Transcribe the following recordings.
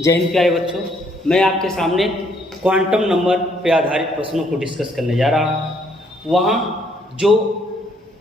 जय हिंद प्यारे बच्चों, मैं आपके सामने क्वांटम नंबर पे आधारित प्रश्नों को डिस्कस करने जा रहा हूँ। वहाँ जो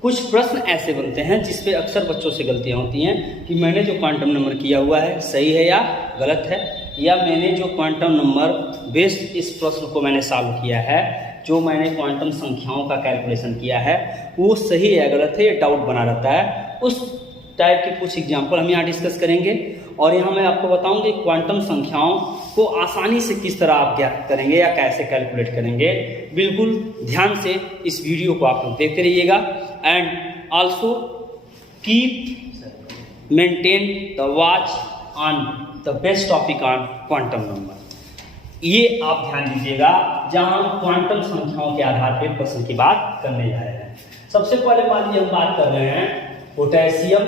कुछ प्रश्न ऐसे बनते हैं जिस पे अक्सर बच्चों से गलतियाँ होती हैं कि मैंने जो क्वांटम नंबर किया हुआ है सही है या गलत है, या मैंने जो क्वांटम नंबर बेस्ड इस प्रश्न को मैंने सॉल्व किया है, जो मैंने क्वांटम संख्याओं का कैलकुलेशन किया है वो सही है या गलत है, ये डाउट बना रहता है। उस टाइप के कुछ एग्जाम्पल हम यहाँ डिस्कस करेंगे और यहाँ मैं आपको बताऊँ कि क्वांटम संख्याओं को आसानी से किस तरह आप ज्ञात करेंगे या कैसे कैलकुलेट करेंगे। बिल्कुल ध्यान से इस वीडियो को आप लोग देखते रहिएगा and also keep maintain the watch on the best topic on quantum number. ये आप ध्यान दीजिएगा जहाँ हम क्वांटम संख्याओं के आधार पर प्रश्न की बात करने जा रहे हैं। सबसे पहले मान लीजिए हम बात कर रहे हैं पोटेशियम,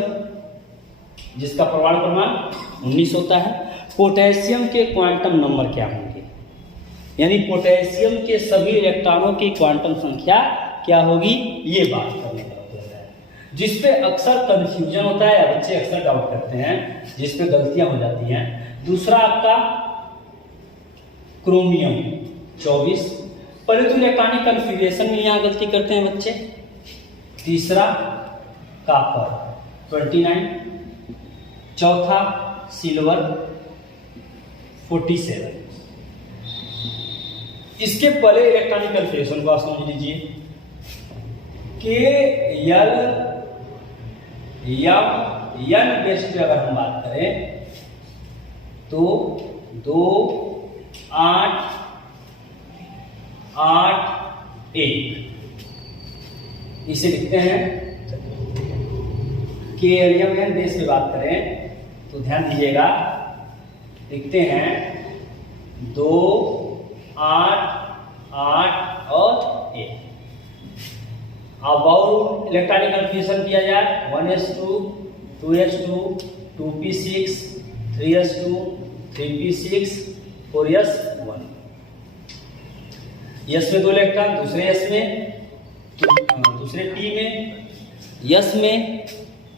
जिसका परमाणु क्रमांक 19 होता है। पोटेशियम के क्वांटम नंबर क्या होंगे, यानी पोटेशियम के सभी इलेक्ट्रॉनों की क्वांटम संख्या क्या होगी, ये बात करने का मतलब है। जिसपे अक्सर कंफ्यूजन होता है या बच्चे अक्सर डाउट करते हैं, जिसपे गलतियां हो जाती हैं। दूसरा आपका क्रोमियम 24, पहले तो इलेक्ट्रॉनिक कन्फिगरेशन में यहां गलती करते हैं बच्चे। तीसरा कॉपर 29, चौथा सिल्वर 47। इसके पहले इलेक्ट्रॉनिक कन्फिगरेशन को आप समझ लीजिए कि यल एन बेस पे अगर हम बात करें तो 2 8 8 1 इसे लिखते हैं। के एलियम बेस पे बात करें तो ध्यान दीजिएगा, लिखते हैं 2 8 8 और 1। अब और इलेक्ट्रॉनिक कन्फ्यूजन किया जाए 1s2 2s2 2p6 3s2 3p6 4s1। Yes में 2 इलेक्ट्रॉन, दूसरे यस में, दूसरे टी में, यस में,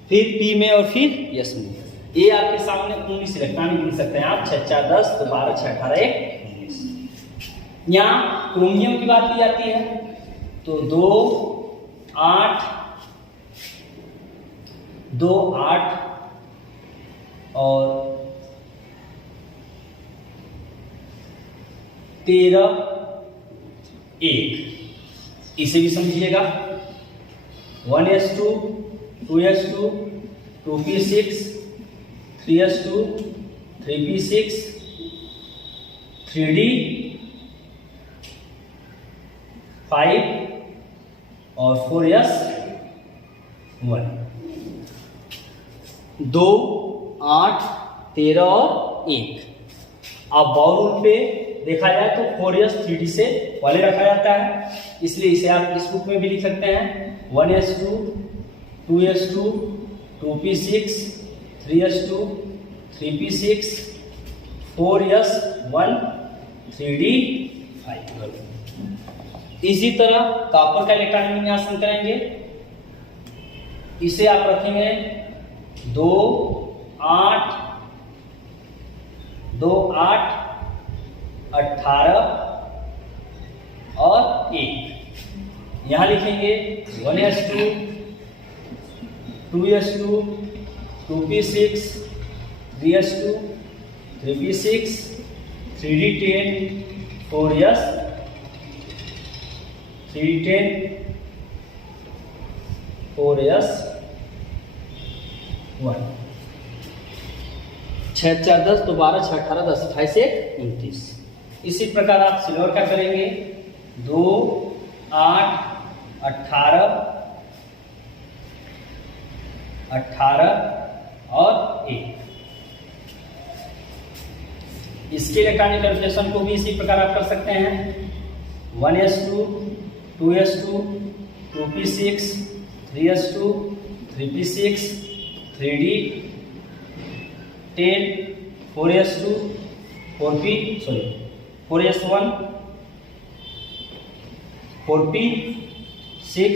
फिर पी में और फिर यस में। ये आपके सामने 19 इलेक्ट्रॉन गिन सकते हैं आप। 6 4 10 तो 12 6 18 1 19। यहाँ क्रोमियम की बात की जाती है तो 2 8 2 8 और 13 1। इसे भी समझिएगा 1s2 2s2 2p6 3s2 3p6 3d 5 और 4s1। 2 8 13 और 1। अब बाउल पे देखा जाए तो 4s 3d से पहले रखा जाता है, इसलिए इसे आप इस बुक में भी लिख सकते हैं 1s2 2s2 2p6 3s2 3p6 4s1 3d 5। इसी तरह कॉपर का इलेक्ट्रॉनिक विन्यासन करेंगे। इसे आप रखेंगे 2 8 2 8 18 और 1। यहां लिखेंगे 1s2 2s2 2p6 3s2 3p6 3d10 4s 3d10 4s1। 6 4 10 तो 12 6 18 10 28 1 29। इसी प्रकार आप सिल्वर का करेंगे 2 8 18 18 और 1। इसके इलेक्ट्रॉनिक कन्फिगरेशन को भी इसी प्रकार आप कर सकते हैं 1s2 2s2 2p6 3s2 3p6 3d 10 4s2 4s1 4p6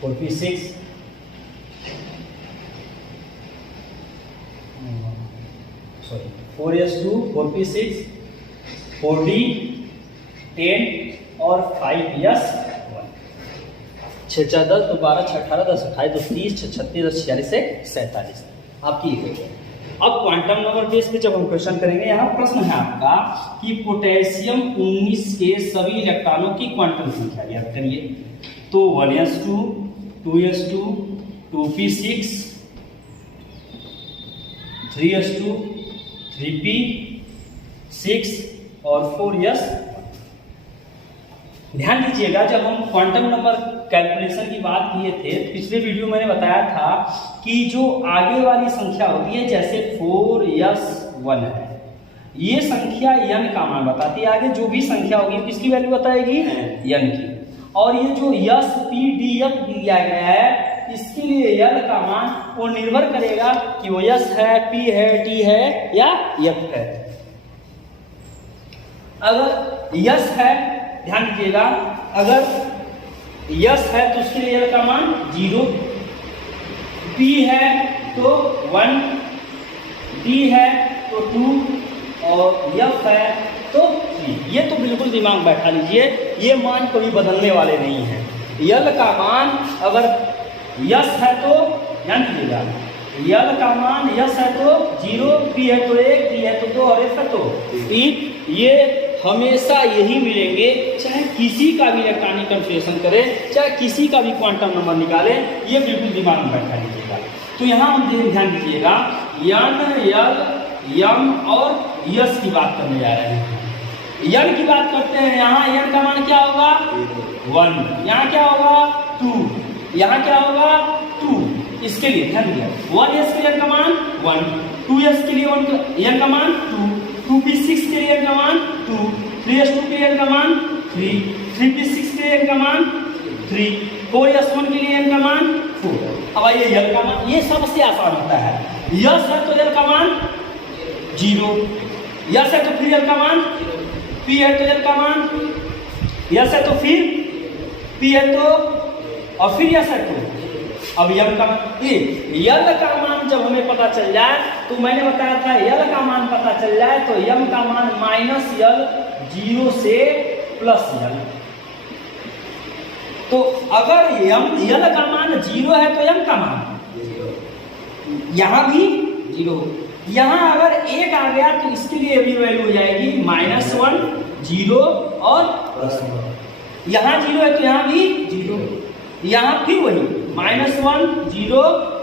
4p6 sorry 4s2 4p6 4d 10 और 5s 1 6 4 10 तो 12 6 18 10 28 2 30 6 36 10 46 से 47 आपकी इक्वेशन। अब क्वांटम नंबर बेस पे जब हम क्वेश्चन करेंगे, यहाँ प्रश्न है आपका कि पोटेशियम 19 के सभी इलेक्ट्रॉनों की क्वांटम संख्या ज्ञात करिए। तो 1s2 2s2 2p6 3s2 3p6 और 4s। ध्यान दीजिएगा, जब हम क्वांटम नंबर कैलकुलेशन की बात किए थे, पिछले वीडियो मैंने बताया था कि जो आगे वाली संख्या होती है, जैसे 4s1 है, ये संख्या n का मान बताती है। आगे जो भी संख्या होगी किसकी वैल्यू बताएगी? n की। और ये जो s p d f दिया गया है, इसके लिए l का मान वो निर्भर करेगा कि वो s है, p है, t है या f है। अगर s है, ध्यान दीजिएगा, अगर यस है तो उसके लिए L का मान 0, P है तो 1, D है तो 2 और F है तो 3। ये तो बिल्कुल दिमाग बैठा लीजिए, ये मान कभी बदलने वाले नहीं है। L का मान अगर यस है तो ध्यान दीजिएगा, L का मान यस है तो 0, P है तो 1, D है तो 2 और F है तो 3। ये हमेशा यही मिलेंगे, चाहे किसी का भी इलेक्ट्रॉनिक कन्फिग्रेशन करें, चाहे किसी का भी क्वांटम नंबर निकालें, ये बिल्कुल दिमाग में बैठा लीजिएगा। तो यहाँ हम ध्यान दीजिएगा, n, l, m और s की बात करने जा रहे हैं। n की बात करते हैं, यहाँ n का मान क्या होगा? 1, यहाँ क्या होगा? 2, यहाँ क्या होगा? 2। इसके लिए ध्यान दीजिए, 1s के लिए n का मान 1, 2s के लिए n का मान 2, 2p6 के लिए n का मान 2, 3s2 के लिए n का मान 3, 3p6 के लिए n का मान 3, 4s1 के लिए n का मान 4। अब आइए l का मान, ये सबसे आसान होता है। यस है तो l का मान 0, यस है तो फिर l का मान, p है तो l का मान, यस है तो फिर p है तो और फिर यस है तो अब m का मान। l का मान जब हमें पता चल जाए, तो मैंने बताया था l का मान पता चल जाए तो m का मान -l 0 से +l। तो अगर l का मान 0 है तो m का मान यहां भी 0, यहां अगर 1 आ गया तो इसके लिए भी वैल्यू हो जाएगी -1 0 और +1। यहां 0 है तो यहां भी 0, यहां फिर वही -1 0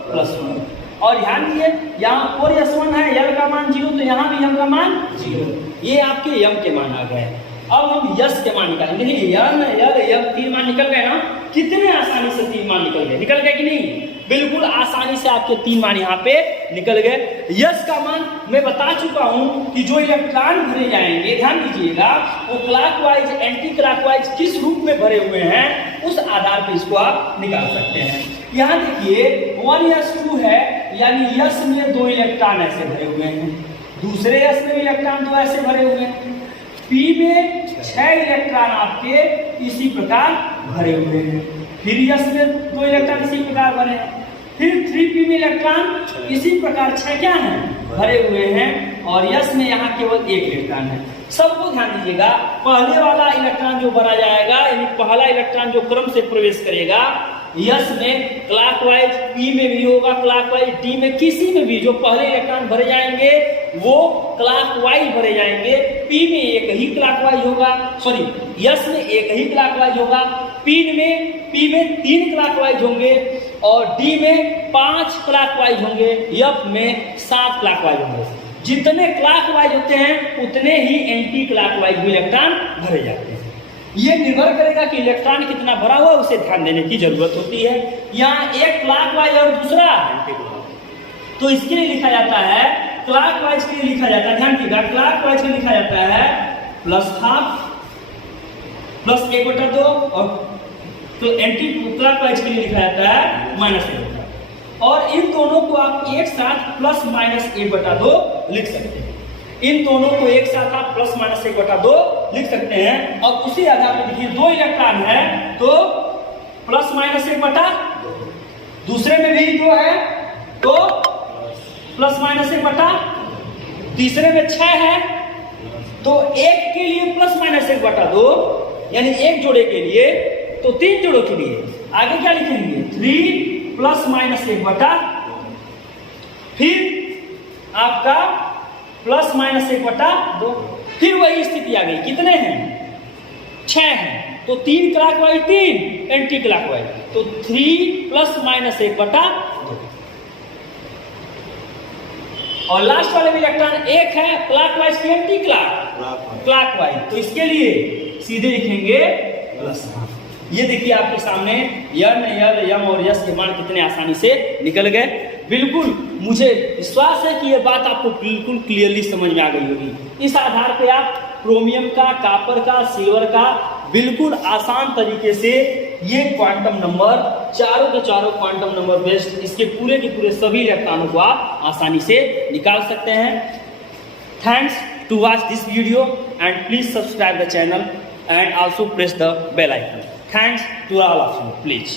+1। और ध्यान दिए, यहाँ 4s1 है, l का मान 0 तो यहाँ भी m का मान 0। ये आपके m के मान आ गए। अब हम यस के मान निकालेंगे। देखिए n, l, m 3 मान निकल गए ना, कितने आसानी से 3 मान निकल गए, निकल गए कि नहीं? बिल्कुल आसानी से आपके 3 मान यहाँ पे निकल गए। यस का मान मैं बता चुका हूं कि जो इलेक्ट्रॉन भरे जाएंगे, ध्यान दीजिएगा, वो क्लॉकवाइज एंटी क्लॉकवाइज किस रूप में भरे हुए हैं, उस आधार पर इसको आप निकाल सकते हैं। यहाँ देखिए 1s2 है, यानी यस में 2 इलेक्ट्रॉन ऐसे भरे हुए हैं, दूसरे यस में इलेक्ट्रॉन 2 ऐसे भरे हुए हैं, पी में 6 इलेक्ट्रॉन आपके इसी प्रकार भरे हुए हैं, फिर यस में 2 इलेक्ट्रॉन इसी प्रकार भरे हैं, फिर 3p में इलेक्ट्रॉन इसी प्रकार 6 क्या हैं भरे हुए हैं, और यस में यहाँ केवल 1 इलेक्ट्रॉन है। सबको ध्यान दीजिएगा, पहले वाला इलेक्ट्रॉन जो भरा जाएगा, यानी पहला इलेक्ट्रॉन जो क्रम से प्रवेश करेगा, यस में क्लॉकवाइज, पी में भी होगा क्लॉकवाइज, डी में किसी में भी जो पहले इलेक्ट्रॉन भरे जाएंगे वो क्लॉकवाइज भरे जाएंगे। पी में एक ही क्लॉकवाइज होगा, सॉरी यस में एक ही क्लॉकवाइज होगा, पी में 3 क्लॉकवाइज होंगे और डी में 5 क्लॉकवाइज होंगे, एफ में 7 क्लॉकवाइज होंगे। जितने क्लॉकवाइज होते हैं उतने ही एंटी क्लॉकवाइज भी इलेक्ट्रॉन भरे जाते हैं। ये निर्भर करेगा कि इलेक्ट्रॉन कितना भरा हुआ, उसे ध्यान देने की जरूरत होती है। यहाँ एक क्लॉकवाइज और दूसरा एंटी क्लॉकवाइज, तो इसके लिए लिखा जाता है, क्लॉकवाइज के लिए लिखा जाता है, ध्यान दीजिएगा, क्लॉकवाइज के लिए लिखा जाता है +½ +1/2 और तो एंटी क्लॉकवाइज के लिए लिखा जाता है -1/2। और इन दोनों को आप एक साथ +-1/2 लिख सकते हैं। इन दोनों को एक साथ आप +-1/2 लिख सकते हैं। और उसी आधार पर देखिए 2 इलेक्ट्रॉन है तो +-1/2, दूसरे में भी 2 है तो +-1/2, तीसरे में 6 है, तो 1 के लिए प्लस माइनस 1/2, यानी 1 जोड़े के लिए, तो 3 जोड़ों के लिए आगे क्या लिखेंगे 3 प्लस माइनस 1/2, फिर आपका प्लस माइनस 1/2, फिर वही स्थिति आ गई। कितने हैं 6 हैं, तो 3 क्लॉकवाइज 3 एंटी क्लॉकवाइज, तो 3 प्लस माइनस 1/2। और लास्ट वाले में इलेक्ट्रॉन 1 है, क्लॉकवाइज की एंटी क्लॉकवाइज, तो इसके लिए सीधे लिखेंगे प्लस। ये देखिए आपके सामने यन यल यम और यस के मान कितने आसानी से निकल गए। बिल्कुल मुझे विश्वास है कि ये बात आपको बिल्कुल क्लियरली समझ में आ गई होगी। इस आधार पे आप क्रोमियम का, कॉपर का, सिल्वर का बिल्कुल आसान तरीके से ये क्वांटम नंबर, चारों के चारों क्वांटम नंबर बेस्ड, इसके पूरे के पूरे सभी इलेक्ट्रॉनों को आप आसानी से निकाल सकते हैं। Thanks to watch this video and please subscribe the channel and also press the bell icon. Thanks to all of you, please.